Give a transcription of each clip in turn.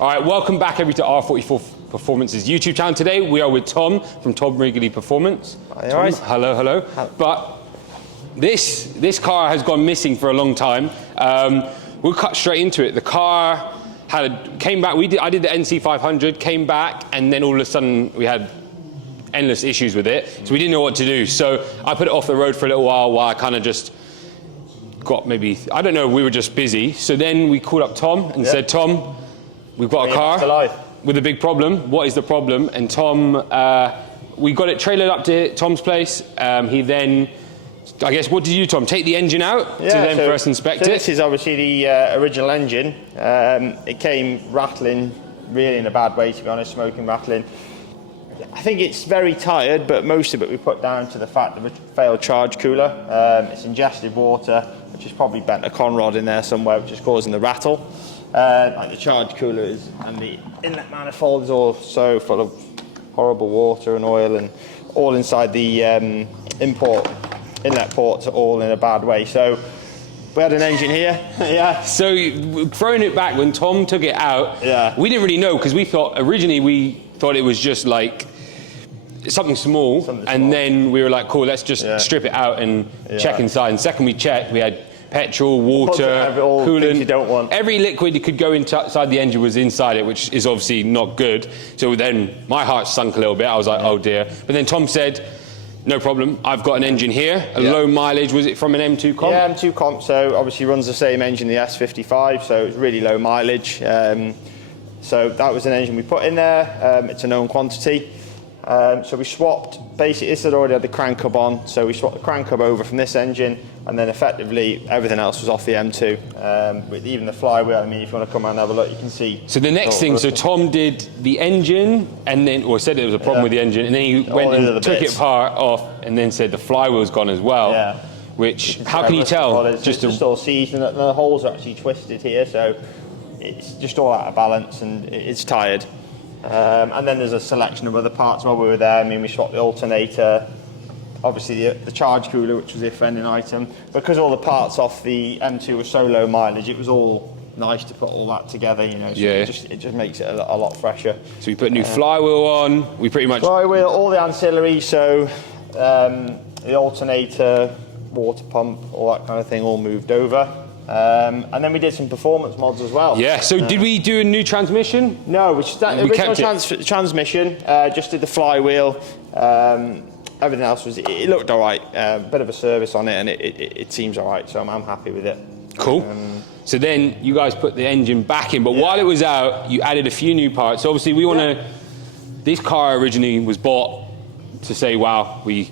All right, welcome back everybody to R44 Performance's YouTube channel. Today we are with Tom from Tom Wrigley Performance. Hi, Tom, hello. But this car has gone missing for a long time. We'll cut straight into it. The car came back. I did the NC 500, came back, and then all of a sudden we had endless issues with it. So we didn't know what to do. So I put it off the road for a little while I kind of just got I don't know, we were just busy. So then we called up Tom and said, Tom, we've got a car with a big problem. What is the problem? And Tom, we got it trailered up to Tom's place. He then, I guess, what did you do, Tom? Take the engine out for us to inspect it? This is obviously the original engine. It came rattling, really in a bad way, to be honest, smoking, rattling. I think it's very tired, but most of it we put down to the fact of a failed charge cooler. It's ingested water, which has probably bent a conrod in there somewhere, which is causing the rattle. Like the charge cooler is, and the inlet manifold is all so full of horrible water and oil, and all inside the inlet ports are all in a bad way. So we had an engine here. So throwing it back, when Tom took it out, we didn't really know, because originally we thought it was just like something small, and then we were like, cool, let's just strip it out and check inside. And second we checked, we had petrol, water, coolant, you don't want. Every liquid that could go inside the engine was inside it, which is obviously not good. So then my heart sunk a little bit. I was like, oh dear. But then Tom said, no problem, I've got an engine here, a low mileage. Was it from an M2 comp? Yeah, M2 comp, so obviously runs the same engine, the S55, so it's really low mileage. So that was an engine we put in there. It's a known quantity. So we swapped, basically this had already had the crank hub on, so we swapped the crank hub over from this engine, and then effectively everything else was off the M2. With even the flywheel, I mean, if you want to come around and have a look, you can see. So the next thing, so Tom did the engine, and then, or said there was a problem with the engine, and then he went and took it apart off, and then said the flywheel's gone as well. Which, how can you tell? It's just all seized, and the holes are actually twisted here, so it's just all out of balance, and it's tired. And then there's a selection of other parts while we were there. I mean, we swapped the alternator, obviously the charge cooler, which was the offending item. Because all the parts off the M2 were so low mileage, it was all nice to put all that together, you know. So it just makes it a lot fresher. So we put a new flywheel on. We pretty much flywheel, all the ancillaries. So the alternator, water pump, all that kind of thing, all moved over. And then we did some performance mods as well. Yeah, so did we do a new transmission? No, we original transmission, just did the flywheel. Everything else it looked all right. Bit of a service on it, and it seems all right, so I'm happy with it. Cool. So then you guys put the engine back in, but while it was out, you added a few new parts. So obviously we want to, this car originally was bought to say, wow, we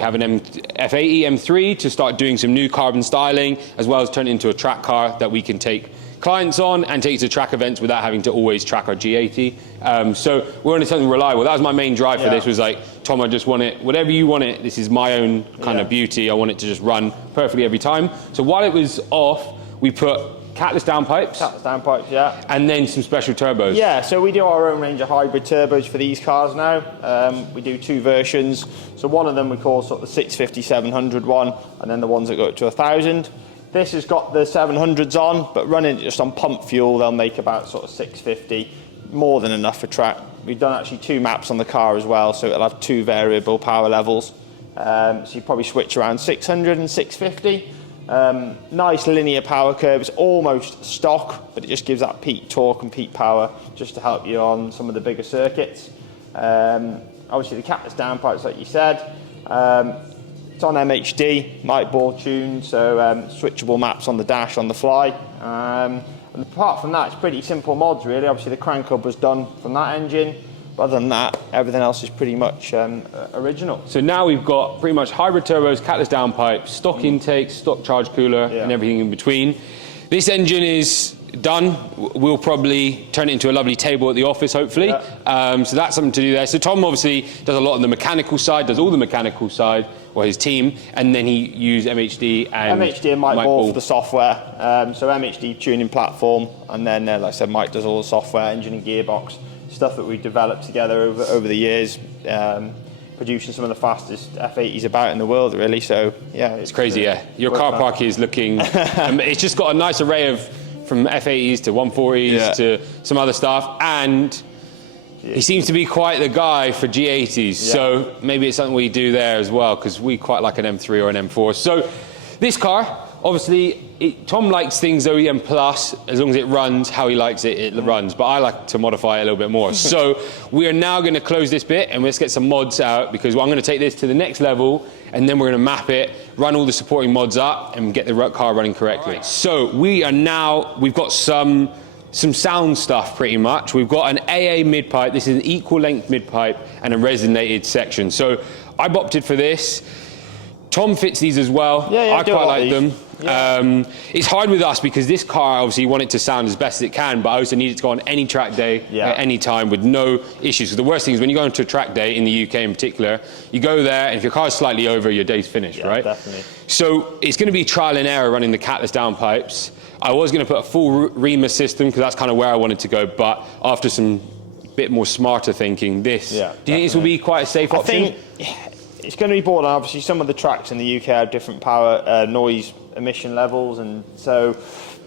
have an F80 M3 to start doing some new carbon styling, as well as turn it into a track car that we can take clients on and take to track events without having to always track our G80. So we're on something reliable. That was my main drive for this, was like, Tom, I just want it, whatever you want it, this is my own kind of beauty. I want it to just run perfectly every time. So while it was off, we put catless downpipes. Catless downpipes, and then some special turbos. Yeah, so we do our own range of hybrid turbos for these cars now. We do two versions. So one of them we call sort of the 650, 700 one, and then the ones that go up to 1,000. This has got the 700s on, but running just on pump fuel, they'll make about sort of 650, more than enough for track. We've done actually two maps on the car as well, so it'll have two variable power levels. So you probably switch around 600 and 650. Nice linear power curves, almost stock, but it just gives that peak torque and peak power just to help you on some of the bigger circuits. Obviously the catless downpipes, like you said, it's on MHD, mic ball tuned, so switchable maps on the dash, on the fly. And apart from that, it's pretty simple mods really. Obviously the crank hub was done from that engine. But other than that, everything else is pretty much original. So now we've got pretty much hybrid turbos, catless downpipes, stock intakes, stock charge cooler, and everything in between. This engine is done. We'll probably turn it into a lovely table at the office, hopefully. So that's something to do there. So Tom obviously does a lot on the mechanical side, does all the mechanical side, or his team, and then he used MHD and mic ball for the software. So MHD tuning platform, and then like I said, Mike does all the software, engine and gearbox stuff that we've developed together over the years, producing some of the fastest F80s about in the world, really. So yeah, it's crazy. Your car park is looking. It's just got a nice array of from F80s to 140s to some other stuff, and he seems to be quite the guy for G80s. So maybe it's something we do there as well, because we quite like an M3 or an M4. So this car, obviously, Tom likes things OEM plus, as long as it runs how he likes it, it runs. But I like to modify it a little bit more. So we are now going to close this bit and let's get some mods out, because I'm going to take this to the next level and then we're going to map it, run all the supporting mods up and get the car running correctly. Right. So we've got some sound stuff pretty much. We've got an AA mid-pipe. This is an equal length mid-pipe and a resonated section. So I've opted for this. Tom fits these as well. I quite like them. It's hard with us because this car, obviously, you want it to sound as best as it can, but I also need it to go on any track day at any time with no issues. So the worst thing is when you go into a track day, in the UK in particular, you go there, and if your car's slightly over, your day's finished, right? Definitely. So it's going to be trial and error running the catless downpipes. I was going to put a full REMA system because that's kind of where I wanted to go, but after some bit more smarter thinking, do you think this will be quite a safe option? It's going to be born on, obviously, some of the tracks in the UK have different power noise emission levels, and so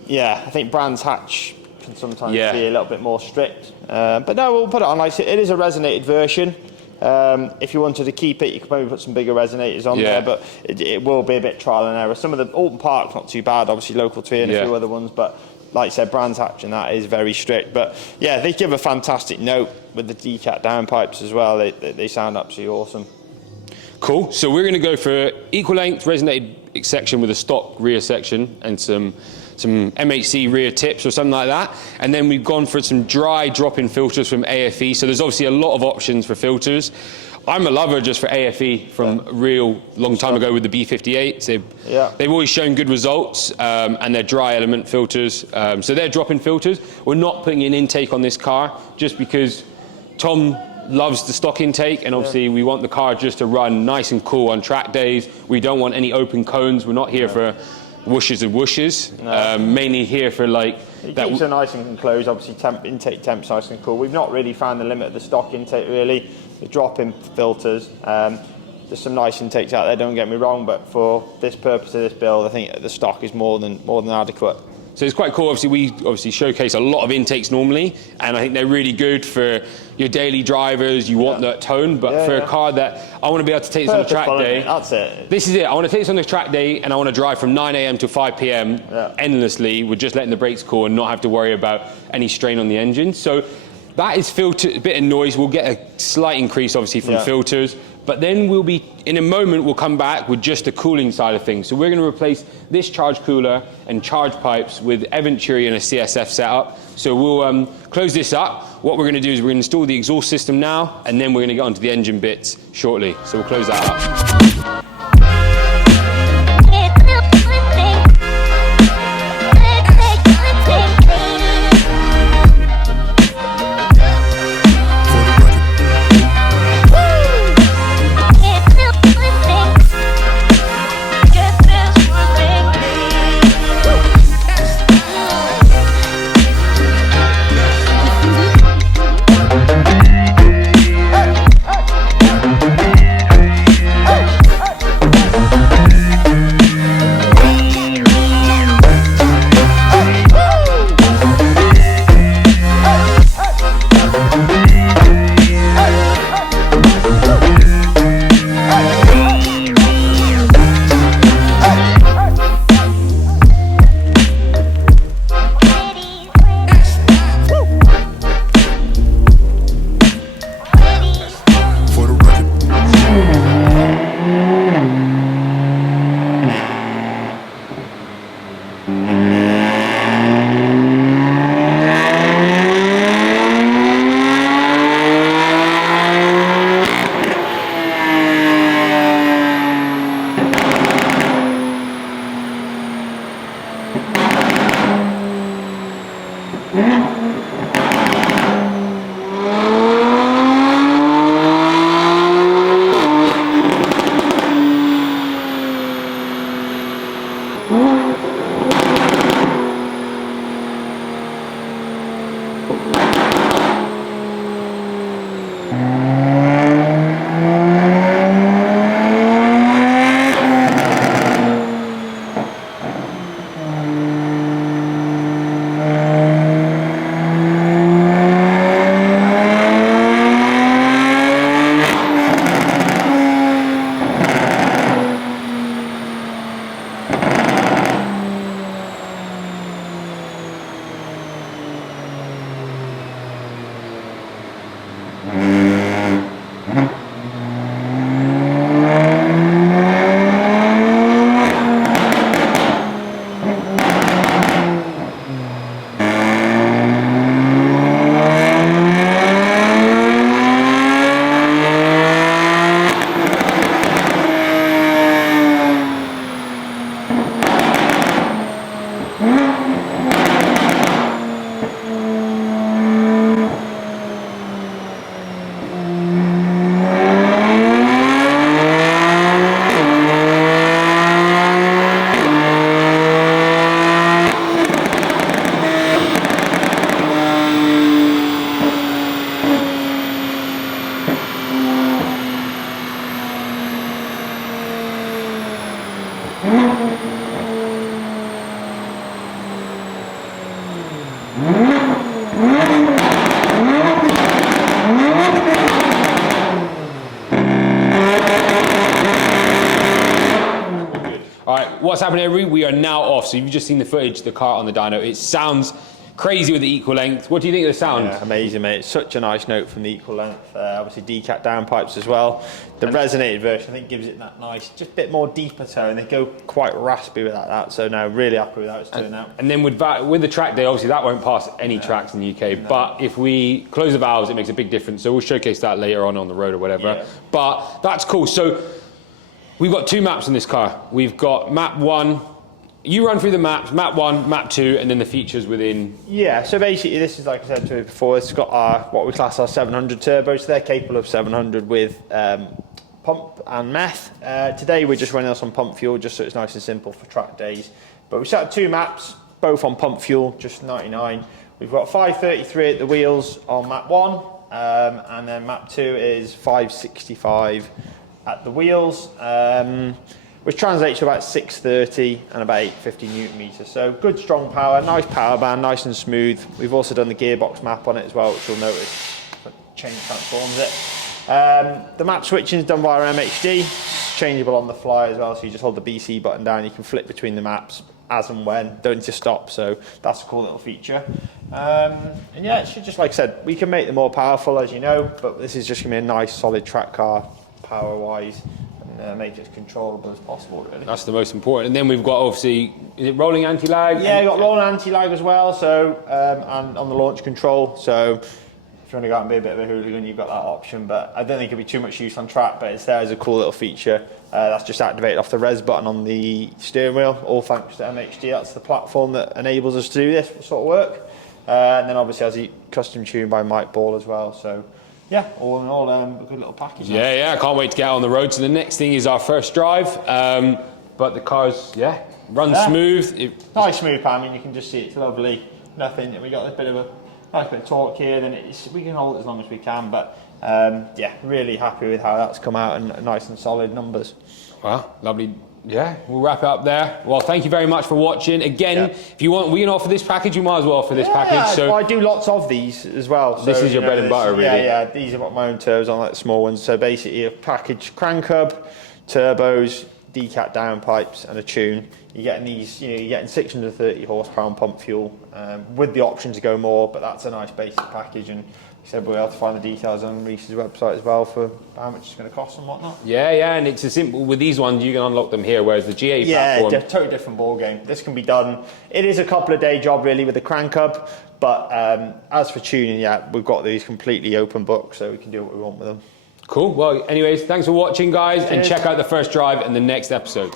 I think Brands Hatch can sometimes be a little bit more strict, but no, we'll put it on. Like it is a resonated version. If you wanted to keep it, you could maybe put some bigger resonators on there, but it will be a bit trial and error. Some of the Alton Park's not too bad, obviously local to here and a few other ones, but like you said, Brands Hatch and that is very strict. But they give a fantastic note with the decat downpipes as well. They sound absolutely awesome. Cool. So we're going to go for equal length resonated section with a stock rear section and some MHC rear tips or something like that. And then we've gone for some dry drop-in filters from AFE. So there's obviously a lot of options for filters. I'm a lover just for AFE from real long time ago with the B58s. They've always shown good results, and they're dry element filters. So they're drop-in filters. We're not putting an intake on this car just because Tom loves the stock intake, and obviously we want the car just to run nice and cool on track days. We don't want any open cones. We're not here for whooshes and whooshes. Mainly here for like it keeps it nice and enclosed. Obviously intake temp's nice and cool. We've not really found the limit of the stock intake really. The drop-in filters, there's some nice intakes out there, don't get me wrong, but for this purpose of this build, I think the stock is more than adequate. So it's quite cool. Obviously, we showcase a lot of intakes normally, and I think they're really good for your daily drivers. You want that tone, but for a car that I want to be able to take this on a track day. That's it. This is it. I want to take this on the track day, and I want to drive from 9 a.m. to 5 p.m. Endlessly with just letting the brakes cool and not have to worry about any strain on the engine. So that is filter, a bit of noise. We'll get a slight increase, obviously, from filters. But then in a moment, we'll come back with just the cooling side of things. So we're going to replace this charge cooler and charge pipes with Eventuri and a CSF setup. So we'll close this up. What we're going to do is we're going to install the exhaust system now, and then we're going to get onto the engine bits shortly. So we'll close that up. All right, what's happening, everybody? We are now off. So you've just seen the footage of the car on the dyno. It sounds crazy with the equal length. What do you think of the sound? Yeah, amazing, mate. It's such a nice note from the equal length. Obviously, decat downpipes as well. The resonated version, I think, gives it that nice, just a bit more deeper tone. They go quite raspy with that. So now, really happy with how it's turned out. And then with the track day, obviously that won't pass any tracks in the UK. No. But if we close the valves, it makes a big difference. So we'll showcase that later on the road or whatever. Yeah. But that's cool. So we've got two maps in this car. We've got map 1. You run through the maps, map 1, map 2, and then the features within. Yeah, so basically this is, like I said to you before, it's got our, what we class our 700 turbos. So they're capable of 700 with pump and meth. Today we're just running us on pump fuel, just so it's nice and simple for track days. But we set up two maps, both on pump fuel, just 99. We've got 533 at the wheels on map 1, and then map 2 is 565 at the wheels. Which translates to about 630 and about 850 newton meters. So good strong power, nice power band, nice and smooth. We've also done the gearbox map on it as well, which you'll notice change transforms it. The map switching is done via MHD, changeable on the fly as well. So you just hold the BC button down, you can flip between the maps as and when, don't need to stop. So that's a cool little feature. And yeah, it should, just like I said, we can make them more powerful, as you know, but this is just gonna be a nice solid track car, power wise. Make it as controllable as possible, really. That's the most important. And then we've got, obviously, is it rolling anti-lag? Yeah, you've got rolling anti-lag as well, so, and on the launch control. So if you want to go out and be a bit of a hooligan, you've got that option. But I don't think it'll be too much use on track, but it's there as a cool little feature. That's just activated off the res button on the steering wheel, all thanks to MHD. That's the platform that enables us to do this sort of work. And then obviously has a custom tune by Mike Ball as well. So yeah, all in all, a good little package. Yeah, I can't wait to get out on the road. So the next thing is our first drive. But the car's, runs smooth. Nice smooth power. I mean, you can just see it's lovely. Nothing. We got a bit of a nice bit of torque here. Then we can hold it as long as we can. But yeah, really happy with how that's come out and nice and solid numbers. Well, lovely. Yeah, we'll wrap it up there. Well, thank you very much for watching. Again, if you want, we can offer this package. You might as well offer this package. So I do lots of these as well. So, this is your bread and butter, really. Yeah. These are what my own turbos on, like the small ones. So basically, a package crank hub, turbos, decat downpipes, and a tune. You're getting these. You're getting 630 horsepower on pump fuel, with the option to go more. But that's a nice basic package. And he said we'll be able to find the details on Reese's website as well for how much it's going to cost and whatnot. Yeah, and it's a simple, with these ones you can unlock them here, whereas the GA platform... Yeah, totally different ball game. This can be done. It is a couple of day job really with the crank hub, but as for tuning, we've got these completely open book, so we can do what we want with them. Cool. Well, anyways, thanks for watching, guys, and check out the first drive in the next episode.